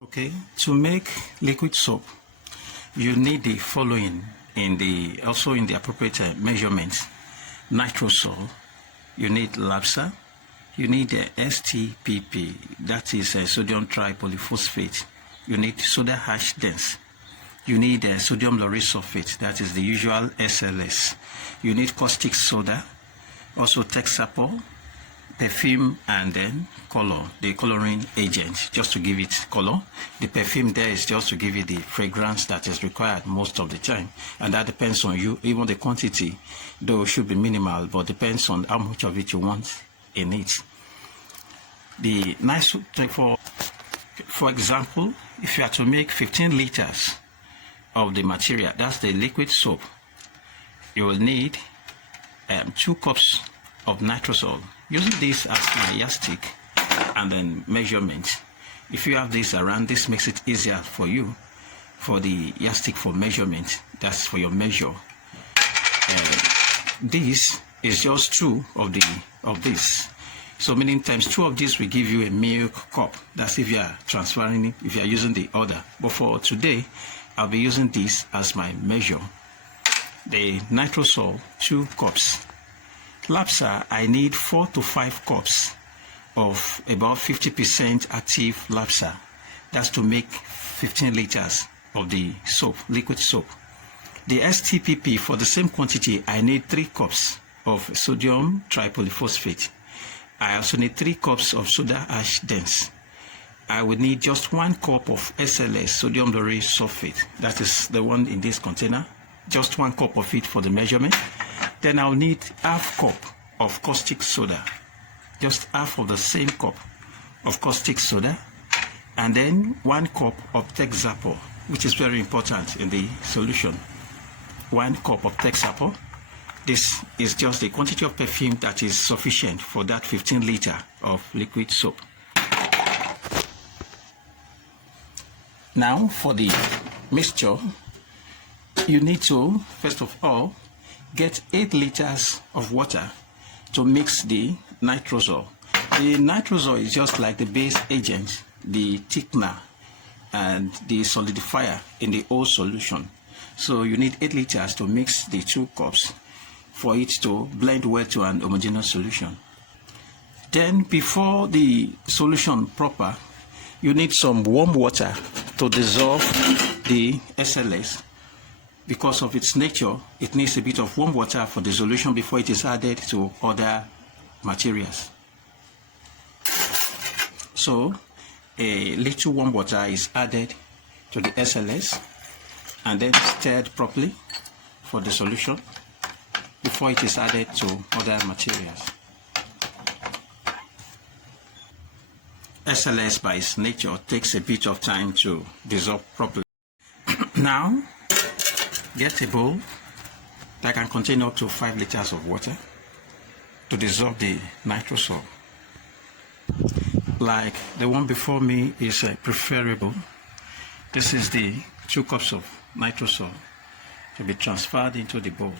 Okay, to make liquid soap, you need the following in the appropriate measurements. Nitrosol, you need LAPSA, you need the STPP, that is sodium tripolyphosphate, you need soda ash dense, you need sodium lauryl sulfate, that is the usual SLS, you need caustic soda, also Texapol, perfume, and then color, the coloring agent, just to give it color. The perfume there is just to give it the fragrance that is required most of the time, and that depends on you. Even the quantity, though, should be minimal, but depends on how much of it you want in it. The nice for example, if you are to make 15 liters of the material, that's the liquid soap, you will need 2 cups of nitrosol. Using this as my yardstick and then measurement. If you have this around, this makes it easier for you for the yardstick for measurement. That's for your measure. This is just 2 of this. So meaning times 2 of this will give you a milk cup. That's if you are transferring it, if you are using the other. But for today, I'll be using this as my measure. The nitrosol, 2 cups. LAPSA, I need 4 to 5 cups of about 50% active LAPSA. That's to make 15 liters of the soap, liquid soap. The STPP, for the same quantity, I need 3 cups of sodium tripolyphosphate. I also need 3 cups of soda ash dense. I would need just 1 cup of SLS, sodium lauryl sulfate. That is the one in this container. Just 1 cup of it for the measurement. Then I'll need half cup of caustic soda, just half of the same cup of caustic soda, and then 1 cup of Texapol, which is very important in the solution. 1 cup of Texapol. This is just the quantity of perfume that is sufficient for that 15 liter of liquid soap. Now for the mixture, you need to, first of all, get 8 liters of water to mix the nitrosol. The nitrosol is just like the base agent, the thickener, and the solidifier in the whole solution. So you need 8 liters to mix the 2 cups for it to blend well to an homogeneous solution. Then before the solution proper, you need some warm water to dissolve the SLS. Because of its nature, it needs a bit of warm water for the solution before it is added to other materials. So a little warm water is added to the SLS and then stirred properly for the solution before it is added to other materials. SLS by its nature takes a bit of time to dissolve properly. Now, get a bowl that can contain up to 5 liters of water to dissolve the nitrosol. Like the one before me is preferable. This is the 2 cups of nitrosol to be transferred into the bowl.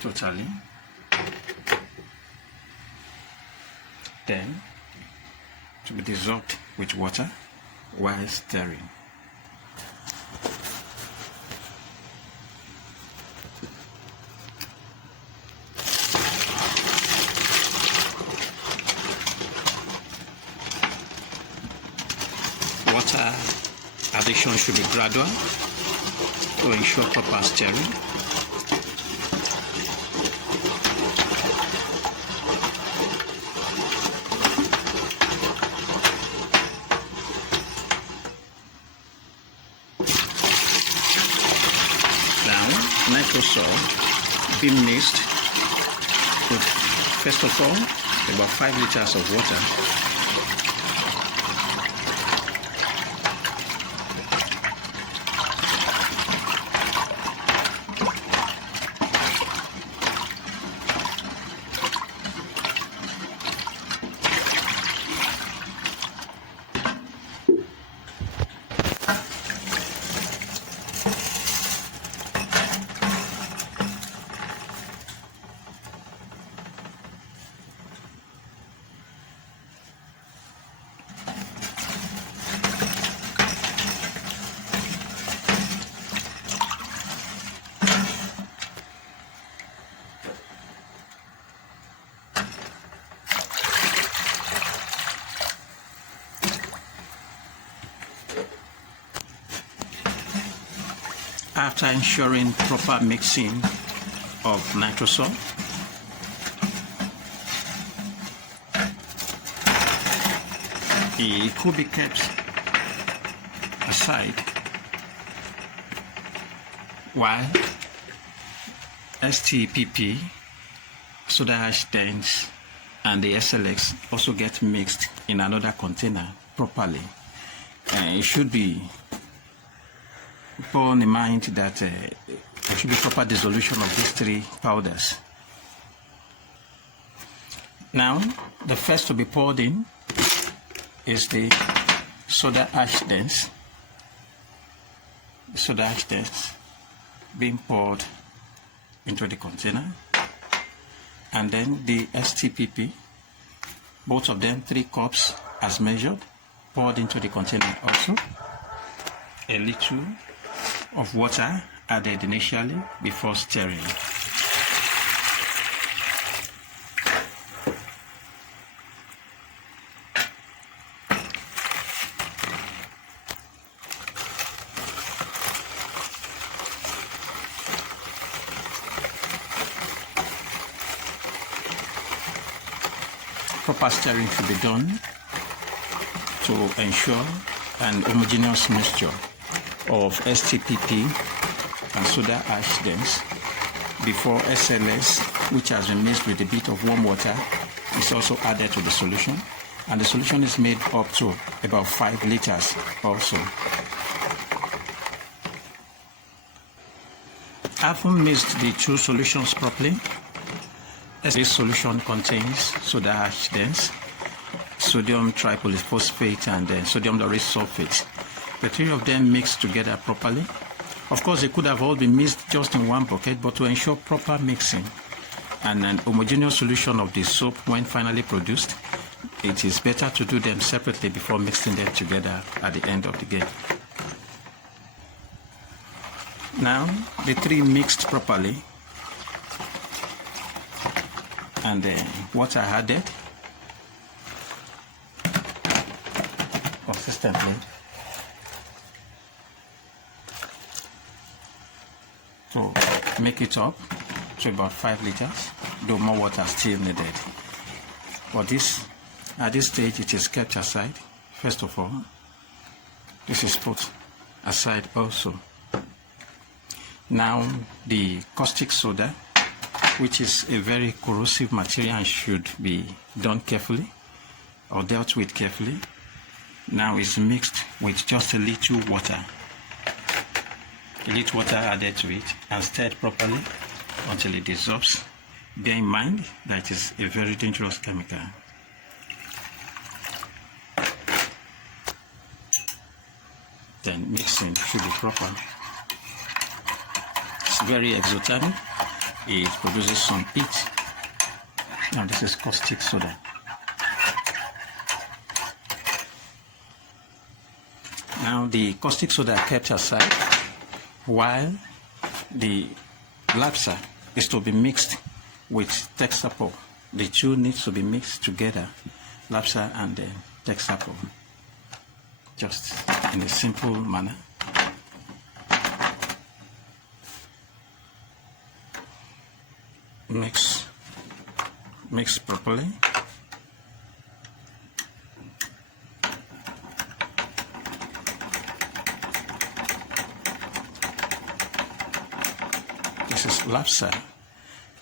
Totally. Then to be dissolved with water while stirring. Water addition should be gradual to ensure proper stirring. Nitrosol being mixed with, first of all, about 5 liters of water. After ensuring proper mixing of nitrosol, it could be kept aside while STPP, soda ash dense, and the SLX also get mixed in another container properly. It should be borne in mind that there should be proper dissolution of these three powders. Now, the first to be poured in is the soda ash dense. Soda ash dense being poured into the container, and then the STPP, both of them 3 cups as measured, poured into the container also. A little of water added initially before stirring. Proper stirring should be done to ensure an homogeneous mixture of STPP and soda ash dense before SLS, which has been mixed with a bit of warm water, is also added to the solution, and the solution is made up to about 5 liters also. Having mixed the 2 solutions properly, this solution contains soda ash dense, sodium tripolyphosphate, and sodium lauryl sulfate. The 3 of them mixed together properly. Of course, they could have all been mixed just in one bucket, but to ensure proper mixing and an homogeneous solution of the soap when finally produced, it is better to do them separately before mixing them together at the end of the game. Now, the 3 mixed properly, and water added consistently to make it up to about 5 liters, though more water still needed. But this, at this stage, it is kept aside. First of all, this is put aside also. Now, the caustic soda, which is a very corrosive material and should be done carefully or dealt with carefully, now is mixed with just a little water. A little water added to it and stirred properly until it dissolves. Bear in mind that it is a very dangerous chemical. Then mixing should be proper. It's very exothermic. It produces some heat. Now this is caustic soda. Now the caustic soda kept aside, while the Lapsa is to be mixed with Texaco. The 2 needs to be mixed together, Lapsa and Texaco, just in a simple manner. Mix properly. This is Lapsa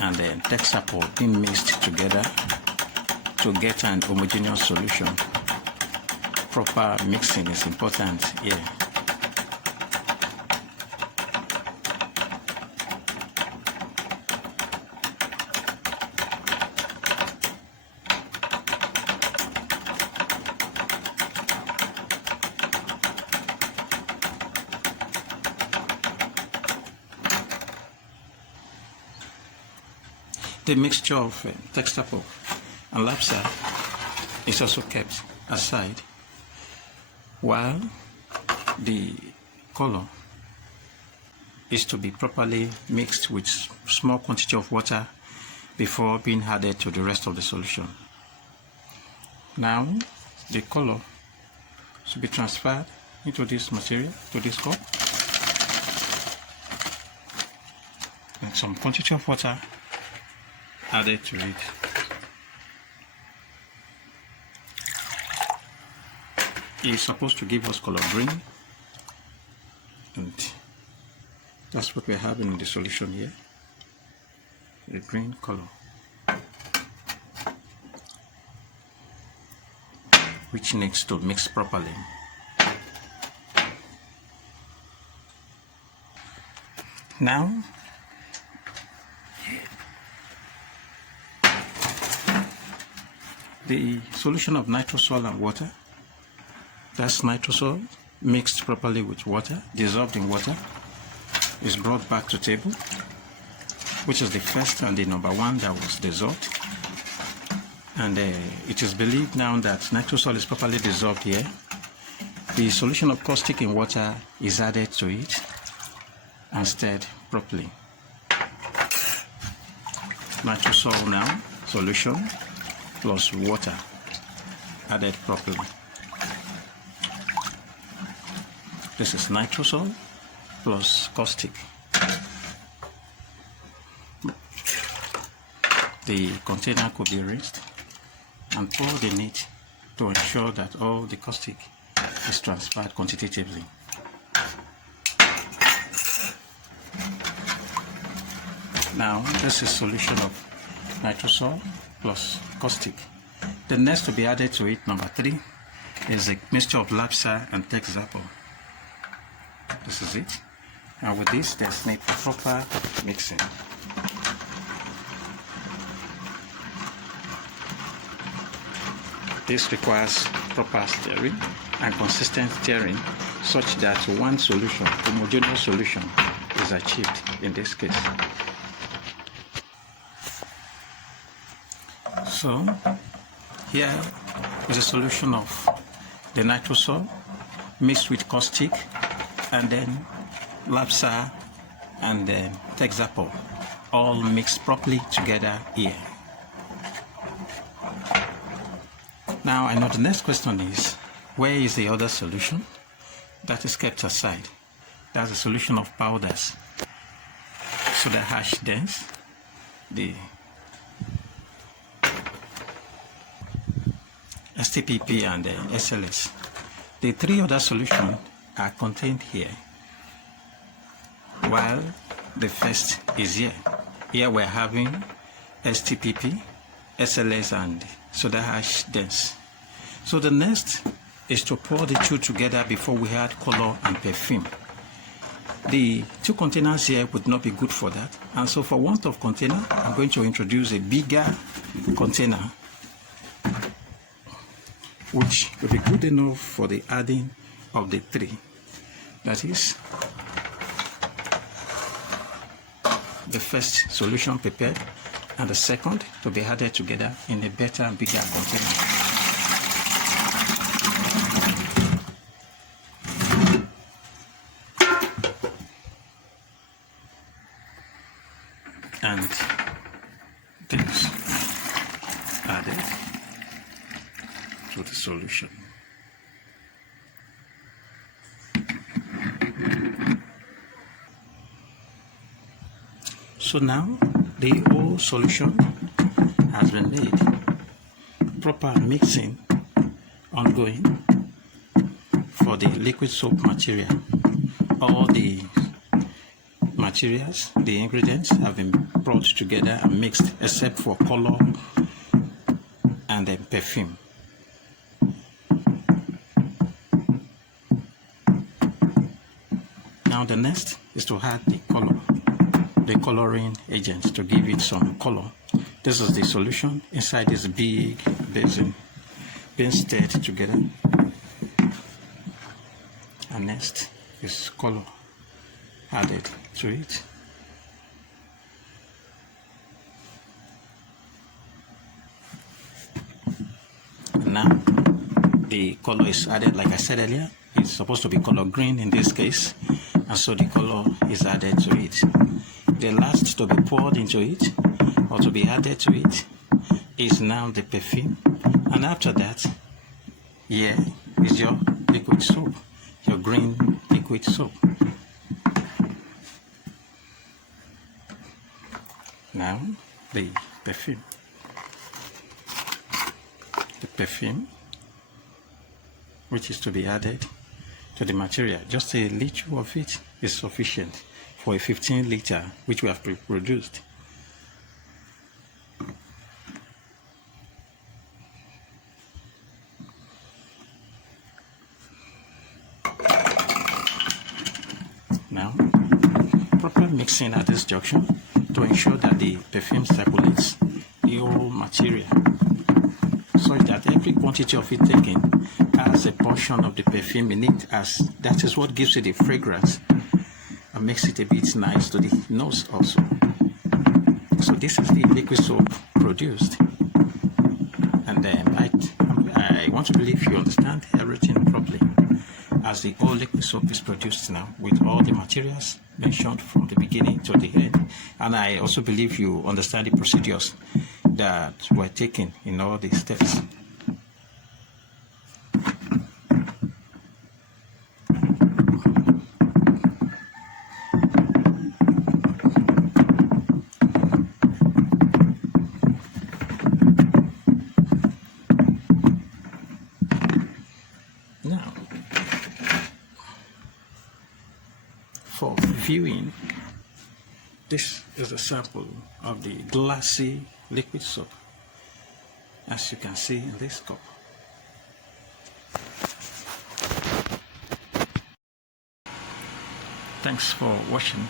and then Texaco being mixed together to get an homogeneous solution. Proper mixing is important here. The mixture of Texaco and Lapsa is also kept aside, while the color is to be properly mixed with small quantity of water before being added to the rest of the solution. Now, the color should be transferred into this material, to this cup. and some quantity of water added to it. It's supposed to give us color green, and that's what we're having in the solution here, the green color, which needs to mix properly. Now, the solution of nitrosol and water, that's nitrosol mixed properly with water, dissolved in water, is brought back to table, which is the first and the number one that was dissolved. And it is believed now that nitrosol is properly dissolved here. The solution of caustic in water is added to it and stirred properly. Nitrosol now, solution plus water added properly. This is nitrosol plus caustic. The container could be rinsed and poured in it to ensure that all the caustic is transferred quantitatively. Now, this is solution of nitrosol plus caustic. The next to be added to it, number 3, is a mixture of Labsa and Texaco. This is it. And with this, there's need for proper mixing. This requires proper stirring and consistent stirring such that one solution, homogeneous solution, is achieved in this case. So, here is a solution of the nitrosol mixed with caustic, and then Labsa and then Texaco, all mixed properly together here. Now, I know the next question is, where is the other solution that is kept aside? That's a solution of powders. Soda ash dense, the STPP and the SLS. The 3 other solutions are contained here, while the first is here. Here we're having STPP, SLS and soda ash dense. So the next is to pour the 2 together before we add color and perfume. The 2 containers here would not be good for that, and so for want of container, I'm going to introduce a bigger container which will be good enough for the adding of the 3. That is the first solution prepared and the second to be added together in a better and bigger container. And things added to the solution. So now the whole solution has been made. Proper mixing ongoing for the liquid soap material. All the materials, the ingredients have been brought together and mixed except for color and then perfume. Now the next is to add the color, the coloring agent to give it some color. This is the solution inside this big basin being stirred together. And next is color added to it. And now the color is added, like I said earlier. It's supposed to be color green in this case, and so the color is added to it. The last to be poured into it or to be added to it is now the perfume, and after that, here is your liquid soap, your green liquid soap. Now, the perfume. The perfume, which is to be added to the material. Just a little of it is sufficient for a 15 liter, which we have produced. Now, proper mixing at this junction to ensure that the perfume circulates the whole material, such that every quantity of it taken has a portion of the perfume in it, as that is what gives it the fragrance and makes it a bit nice to the nose also. So this is the liquid soap produced, and I want to believe you understand everything properly, as the whole liquid soap is produced now with all the materials mentioned from the beginning to the end. And I also believe you understand the procedures that were taken in all these steps. Now, for viewing, this is a sample of the glassy liquid soap, as you can see in this cup. Thanks for watching.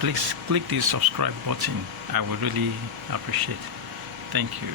Please click the subscribe button. I would really appreciate it. Thank you.